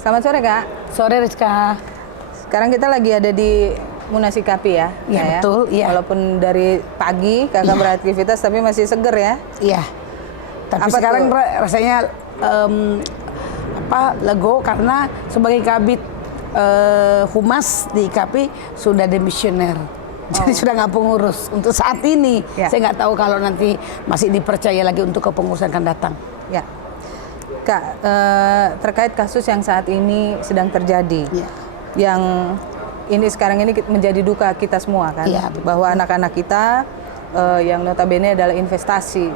Selamat sore Kak. Sore Rizka. Sekarang kita lagi ada di Munasikappi ya? Iya betul. Iya. Walaupun dari pagi Kakak beraktivitas tapi masih seger ya? Iya. Tapi Apa sekarang tuh? rasanya lego karena sebagai kabit humas di IKAPI sudah demisioner. Jadi sudah nggak pengurus untuk saat ini. Ya. Saya nggak tahu kalau nanti masih dipercaya lagi untuk kepengurusan akan datang. Ya. Kak, terkait kasus yang saat ini sedang terjadi, yang ini sekarang ini menjadi duka kita semua kan, bahwa anak-anak kita yang notabene adalah investasi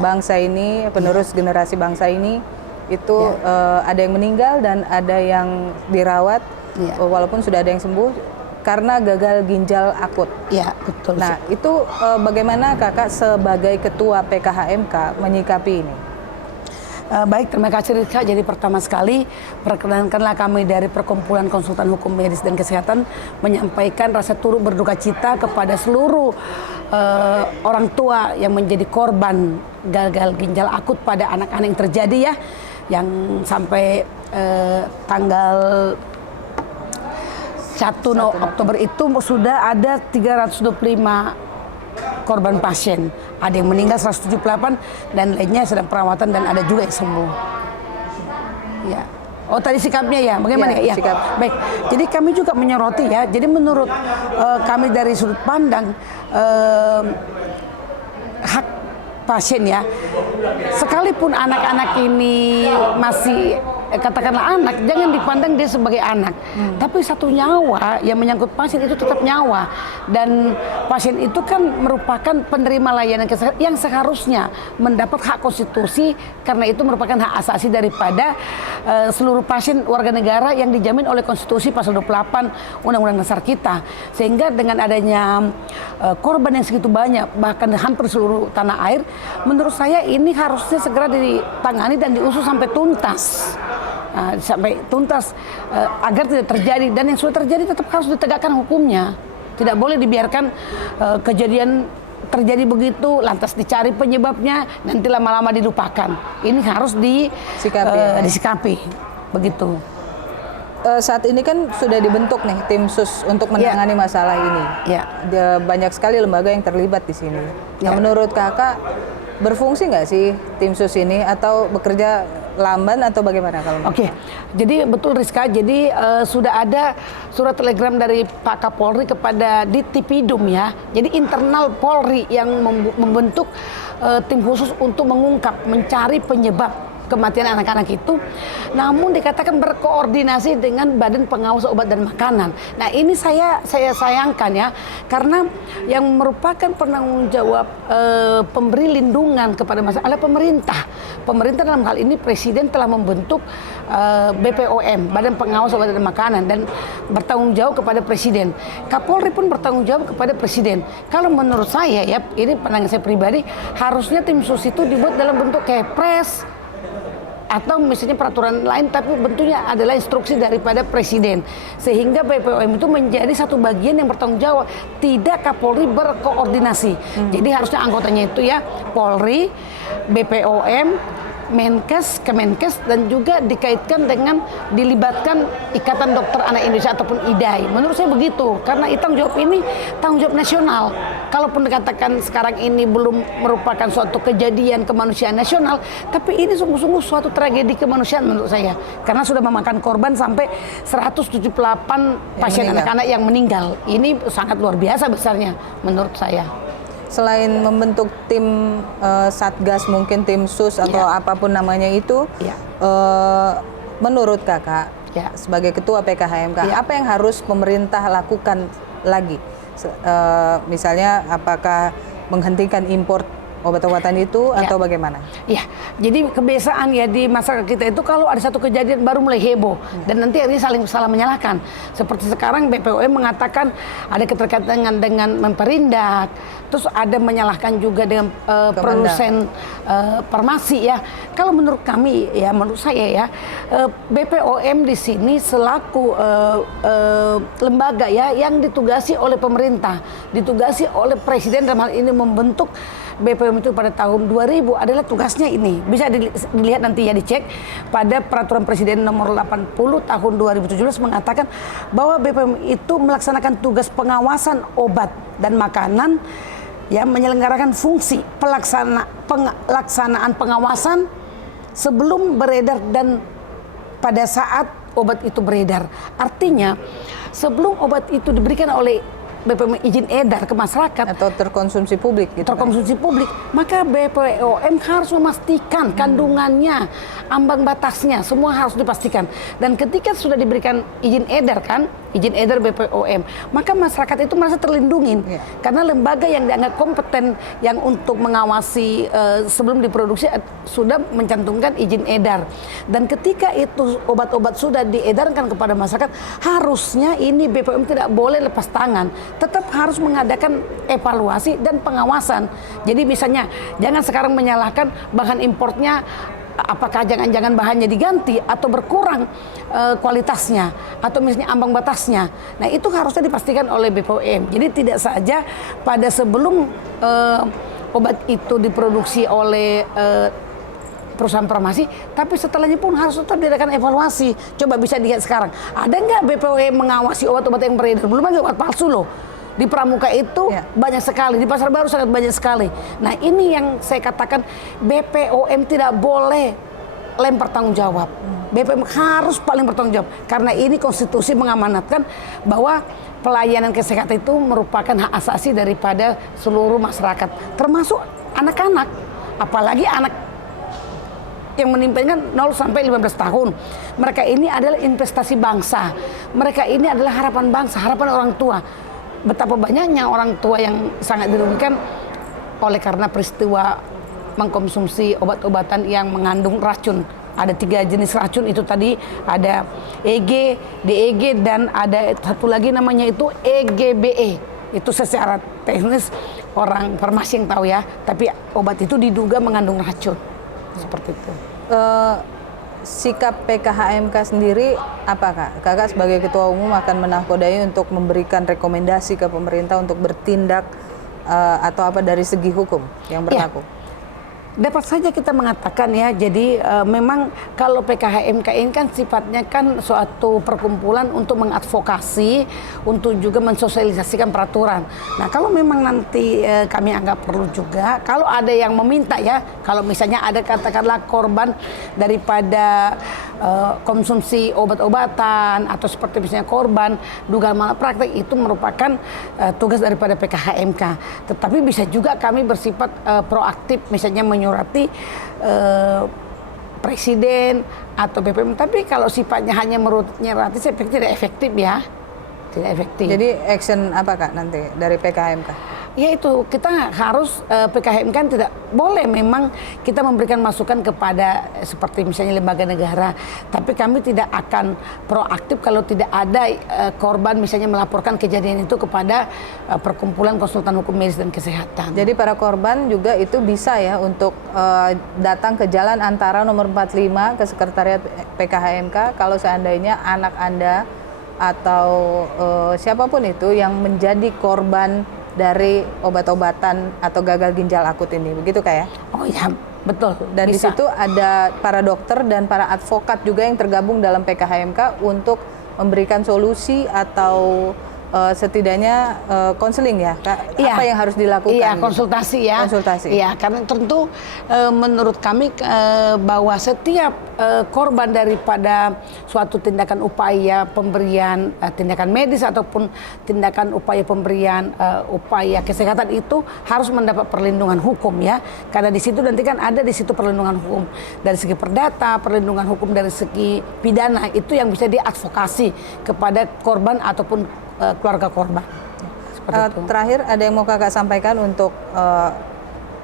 bangsa ini, penerus generasi bangsa ini, itu ada yang meninggal dan ada yang dirawat, walaupun sudah ada yang sembuh karena gagal ginjal akut. Iya betul. Nah itu bagaimana Kakak sebagai ketua PKHMK menyikapi ini? Baik, terima kasih Rizka. Jadi pertama sekali perkenankanlah kami dari Perkumpulan Konsultan Hukum Medis dan Kesehatan menyampaikan rasa turut berduka cita kepada seluruh orang tua yang menjadi korban gagal ginjal akut pada anak-anak yang terjadi ya, yang sampai tanggal 1 Oktober itu sudah ada 325 korban pasien, ada yang meninggal 178 dan lainnya sedang perawatan dan ada juga yang sembuh. Ya. Oh tadi sikapnya ya, bagaimana ya? Sikap. Baik, jadi kami juga menyoroti ya. Jadi menurut kami dari sudut pandang hak pasien ya, sekalipun anak-anak ini masih katakanlah anak, jangan dipandang dia sebagai anak. Tapi satu nyawa yang menyangkut pasien itu tetap nyawa. Dan pasien itu kan merupakan penerima layanan kesehatan yang seharusnya mendapat hak konstitusi, karena itu merupakan hak asasi daripada seluruh pasien warga negara yang dijamin oleh konstitusi pasal 28 Undang-Undang Dasar kita. Sehingga dengan adanya korban yang segitu banyak, bahkan hampir seluruh tanah air, menurut saya ini harusnya segera ditangani dan diusut sampai tuntas. Agar tidak terjadi, dan yang sudah terjadi tetap harus ditegakkan hukumnya. Tidak boleh dibiarkan kejadian terjadi begitu lantas dicari penyebabnya nanti lama-lama dilupakan. Ini harus disikapi begitu. Saat ini kan sudah dibentuk nih tim sus untuk menangani masalah ini. Banyak sekali lembaga yang terlibat di sini. Nah, menurut Kakak berfungsi nggak sih tim sus ini atau bekerja lamban atau bagaimana kalau? Oke, jadi betul Rizka. Jadi sudah ada surat telegram dari Pak Kapolri kepada Ditipidum ya. Jadi internal Polri yang membentuk tim khusus untuk mengungkap, mencari penyebab kematian anak-anak itu, namun dikatakan berkoordinasi dengan Badan Pengawas Obat dan Makanan. Nah ini saya sayangkan ya, karena yang merupakan penanggung jawab pemberi lindungan kepada masyarakat adalah pemerintah. Pemerintah dalam hal ini Presiden telah membentuk BPOM, Badan Pengawas Obat dan Makanan, dan bertanggung jawab kepada Presiden. Kapolri pun bertanggung jawab kepada Presiden. Kalau menurut saya ya, ini pandangan saya pribadi, harusnya tim sus itu dibuat dalam bentuk Kepres atau misalnya peraturan lain, tapi bentuknya adalah instruksi daripada Presiden, sehingga BPOM itu menjadi satu bagian yang bertanggung jawab, tidak Kapolri berkoordinasi. Jadi harusnya anggotanya itu ya Polri, BPOM, Menkes, Kemenkes, dan juga dikaitkan dengan dilibatkan Ikatan Dokter Anak Indonesia ataupun IDAI. Menurut saya begitu, karena tanggung jawab ini tanggung jawab nasional. Kalaupun dikatakan sekarang ini belum merupakan suatu kejadian kemanusiaan nasional, tapi ini sungguh-sungguh suatu tragedi kemanusiaan menurut saya, karena sudah memakan korban sampai 178 pasien anak-anak yang meninggal. Ini sangat luar biasa besarnya menurut saya. Selain membentuk tim satgas, mungkin tim sus atau apapun namanya itu, menurut Kakak sebagai ketua PKHMK, apa yang harus pemerintah lakukan lagi? Misalnya apakah menghentikan impor obat-obatan itu atau bagaimana? Ya, jadi kebiasaan ya di masyarakat kita itu kalau ada satu kejadian baru mulai heboh dan nanti ini saling salah menyalahkan. Seperti sekarang BPOM mengatakan ada keterkaitan dengan memperindak, terus ada menyalahkan juga dengan produsen farmasi ya. Kalau menurut kami ya, menurut saya ya, BPOM di sini selaku lembaga ya yang ditugasi oleh pemerintah, ditugasi oleh Presiden dalam hal ini membentuk BPOM itu pada tahun 2000 adalah tugasnya ini. Bisa dilihat nanti ya, dicek pada Peraturan Presiden nomor 80 tahun 2017 mengatakan bahwa BPOM itu melaksanakan tugas pengawasan obat dan makanan, ya, menyelenggarakan fungsi pelaksanaan pengawasan sebelum beredar dan pada saat obat itu beredar. Artinya sebelum obat itu diberikan oleh BPOM izin edar ke masyarakat atau terkonsumsi publik gitu. Terkonsumsi publik, maka BPOM harus memastikan kandungannya, ambang batasnya, semua harus dipastikan. Dan ketika sudah diberikan izin edar kan, izin edar BPOM, maka masyarakat itu merasa terlindungi karena lembaga yang dianggap kompeten yang untuk mengawasi sebelum diproduksi sudah mencantumkan izin edar. Dan ketika itu obat-obat sudah diedarkan kepada masyarakat, harusnya ini BPOM tidak boleh lepas tangan, tetap harus mengadakan evaluasi dan pengawasan. Jadi misalnya jangan sekarang menyalahkan bahan importnya, apakah jangan-jangan bahannya diganti atau berkurang kualitasnya atau misalnya ambang batasnya. Nah, itu harusnya dipastikan oleh BPOM. Jadi tidak saja pada sebelum obat itu diproduksi oleh perusahaan farmasi, tapi setelahnya pun harus tetap diadakan evaluasi. Coba bisa dilihat sekarang, ada nggak BPOM mengawasi obat-obat yang beredar? Belum lagi obat palsu loh. Di Pramuka itu banyak sekali, di Pasar Baru sangat banyak sekali. Nah, ini yang saya katakan BPOM tidak boleh lempar tanggung jawab. BPOM harus paling bertanggung jawab karena ini konstitusi mengamanatkan bahwa pelayanan kesehatan itu merupakan hak asasi daripada seluruh masyarakat, termasuk anak-anak, apalagi anak yang menimpaikan 0 sampai 15 tahun. Mereka ini adalah investasi bangsa. Mereka ini adalah harapan bangsa, harapan orang tua. Betapa banyaknya orang tua yang sangat dirugikan oleh karena peristiwa mengkonsumsi obat-obatan yang mengandung racun. Ada 3 jenis racun itu tadi, ada EG, DEG, dan ada satu lagi namanya itu EGBE. Itu secara teknis orang farmasi yang tahu ya, tapi obat itu diduga mengandung racun. Seperti itu. Sikap PKHMK sendiri apa, Kak? Kakak sebagai Ketua Umum akan menakodai untuk memberikan rekomendasi ke pemerintah untuk bertindak atau apa dari segi hukum yang berlaku? Ya. Dapat saja kita mengatakan ya, jadi memang kalau PKHMK ini kan sifatnya kan suatu perkumpulan untuk mengadvokasi, untuk juga mensosialisasikan peraturan. Nah, kalau memang nanti kami anggap perlu juga, kalau ada yang meminta ya, kalau misalnya ada katakanlah korban daripada konsumsi obat-obatan atau seperti misalnya korban dugaan malpraktek, itu merupakan tugas daripada PKHMK. Tetapi bisa juga kami bersifat proaktif, misalnya menyurati presiden atau BPOM. Tapi kalau sifatnya hanya menyurati, saya pikir tidak efektif ya, tidak efektif. Jadi action apa, Kak, nanti dari PKHMK? Yaitu kita harus PKHMK kan tidak boleh memang kita memberikan masukan kepada seperti misalnya lembaga negara, tapi kami tidak akan proaktif kalau tidak ada korban misalnya melaporkan kejadian itu kepada perkumpulan konsultan hukum medis dan kesehatan. Jadi para korban juga itu bisa ya untuk datang ke Jalan Antara nomor 45 ke Sekretariat PKHMK kalau seandainya anak Anda atau siapapun itu yang menjadi korban dari obat-obatan atau gagal ginjal akut ini, begitu Kak ya? Oh ya, betul. Dan bisa. di situ ada para dokter dan para advokat juga yang tergabung dalam PKHMK untuk memberikan solusi atau setidaknya konseling ya, Kak? Iya. Apa yang harus dilakukan? Iya, gitu? konsultasi ya. Konsultasi. Iya, karena tentu menurut kami bahwa setiap korban daripada suatu tindakan upaya pemberian tindakan medis ataupun tindakan upaya pemberian upaya kesehatan itu harus mendapat perlindungan hukum ya. Karena di situ nanti kan ada di situ perlindungan hukum dari segi perdata, perlindungan hukum dari segi pidana, itu yang bisa diadvokasi kepada korban ataupun keluarga korban. Terakhir ada yang mau Kakak sampaikan untuk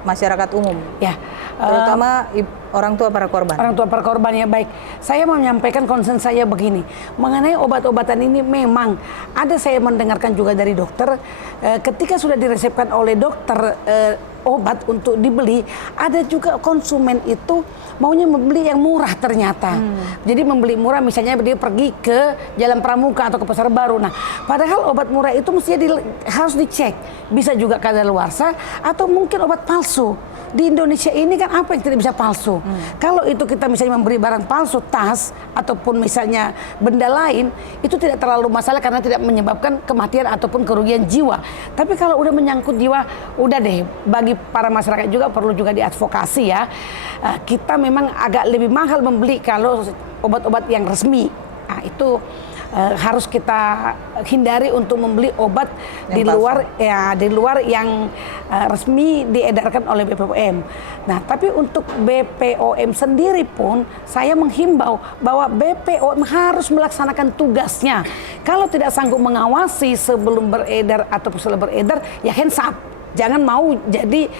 masyarakat umum? Ya, terutama orang tua para korban. Orang tua para korban ya, baik. Saya mau menyampaikan concern saya begini. Mengenai obat-obatan ini memang ada saya mendengarkan juga dari dokter ketika sudah diresepkan oleh dokter obat untuk dibeli, ada juga konsumen itu maunya membeli yang murah ternyata. Jadi membeli murah, misalnya dia pergi ke Jalan Pramuka atau ke Pasar Baru. Nah, padahal obat murah itu mestinya harus dicek. Bisa juga kadaluarsa atau mungkin obat palsu. Di Indonesia ini kan apa yang tidak bisa palsu? Kalau itu kita misalnya memberi barang palsu, tas ataupun misalnya benda lain, itu tidak terlalu masalah karena tidak menyebabkan kematian ataupun kerugian jiwa. Tapi kalau udah menyangkut jiwa, udah deh, bagi para masyarakat juga perlu juga diadvokasi ya. Kita memang agak lebih mahal membeli kalau obat-obat yang resmi. Nah, itu harus kita hindari untuk membeli obat di luar yang resmi diedarkan oleh BPOM. Nah, tapi untuk BPOM sendiri pun saya menghimbau bahwa BPOM harus melaksanakan tugasnya. Kalau tidak sanggup mengawasi sebelum beredar atau setelah beredar, ya hands up. Jangan mau jadi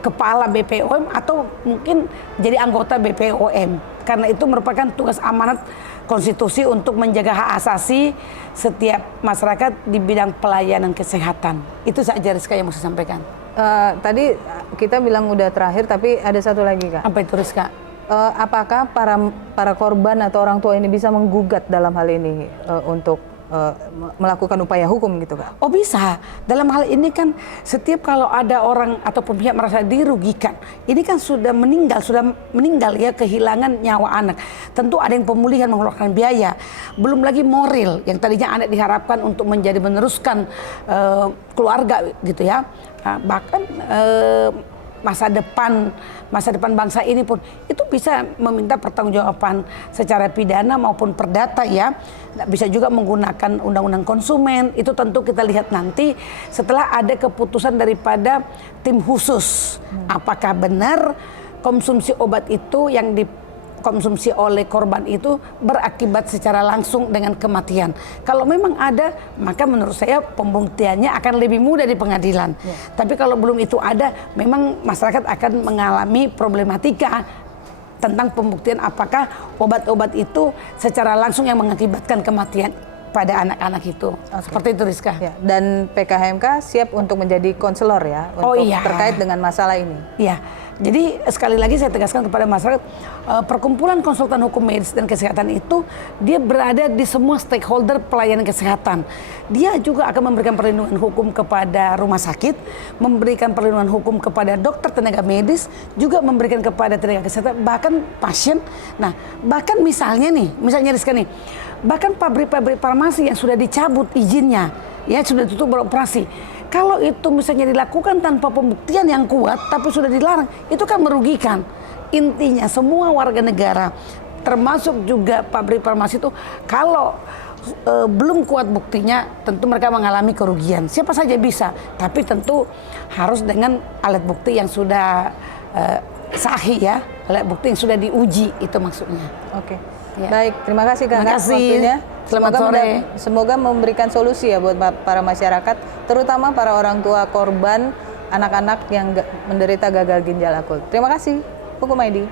kepala BPOM atau mungkin jadi anggota BPOM. Karena itu merupakan tugas amanat konstitusi untuk menjaga hak asasi setiap masyarakat di bidang pelayanan kesehatan. Itu saja Rizka yang mau saya sampaikan. Tadi kita bilang udah terakhir, tapi ada satu lagi Kak. Apa itu Rizka? Apakah para korban atau orang tua ini bisa menggugat dalam hal ini untuk melakukan upaya hukum gitu Kak? Oh bisa. Dalam hal ini kan setiap kalau ada orang ataupun pihak merasa dirugikan, ini kan sudah meninggal ya, kehilangan nyawa anak. Tentu ada yang pemulihan mengeluarkan biaya. Belum lagi moral yang tadinya anak diharapkan untuk menjadi meneruskan keluarga gitu ya. Bahkan masa depan bangsa ini pun itu bisa meminta pertanggungjawaban secara pidana maupun perdata ya. Bisa juga menggunakan undang-undang konsumen. Itu tentu kita lihat nanti setelah ada keputusan daripada tim khusus. Apakah benar konsumsi obat itu yang dikonsumsi oleh korban itu berakibat secara langsung dengan kematian. Kalau memang ada, maka menurut saya pembuktiannya akan lebih mudah di pengadilan. Tapi kalau belum itu ada, memang masyarakat akan mengalami problematika tentang pembuktian apakah obat-obat itu secara langsung yang mengakibatkan kematian pada anak-anak itu. Seperti itu Rizka. Ya, dan PKHMK siap untuk menjadi konselor ya untuk terkait dengan masalah ini. Iya. Jadi sekali lagi saya tegaskan kepada masyarakat, perkumpulan konsultan hukum medis dan kesehatan itu dia berada di semua stakeholder pelayanan kesehatan. Dia juga akan memberikan perlindungan hukum kepada rumah sakit, memberikan perlindungan hukum kepada dokter tenaga medis, juga memberikan kepada tenaga kesehatan, bahkan pasien. Nah, bahkan misalnya Rizka nih, bahkan pabrik-pabrik farmasi yang sudah dicabut izinnya, ya sudah tutup beroperasi. Kalau itu misalnya dilakukan tanpa pembuktian yang kuat, tapi sudah dilarang, itu kan merugikan. Intinya semua warga negara, termasuk juga pabrik farmasi itu, kalau belum kuat buktinya, tentu mereka mengalami kerugian. Siapa saja bisa, tapi tentu harus dengan alat bukti yang sudah sahih ya, alat bukti yang sudah diuji, itu maksudnya. Oke. Ya. Baik, terima kasih Kak. Terima kasih. Waktunya. Selamat sore. Semoga memberikan solusi ya buat para masyarakat, terutama para orang tua korban anak-anak yang menderita gagal ginjal akut. Terima kasih, Hukum ID.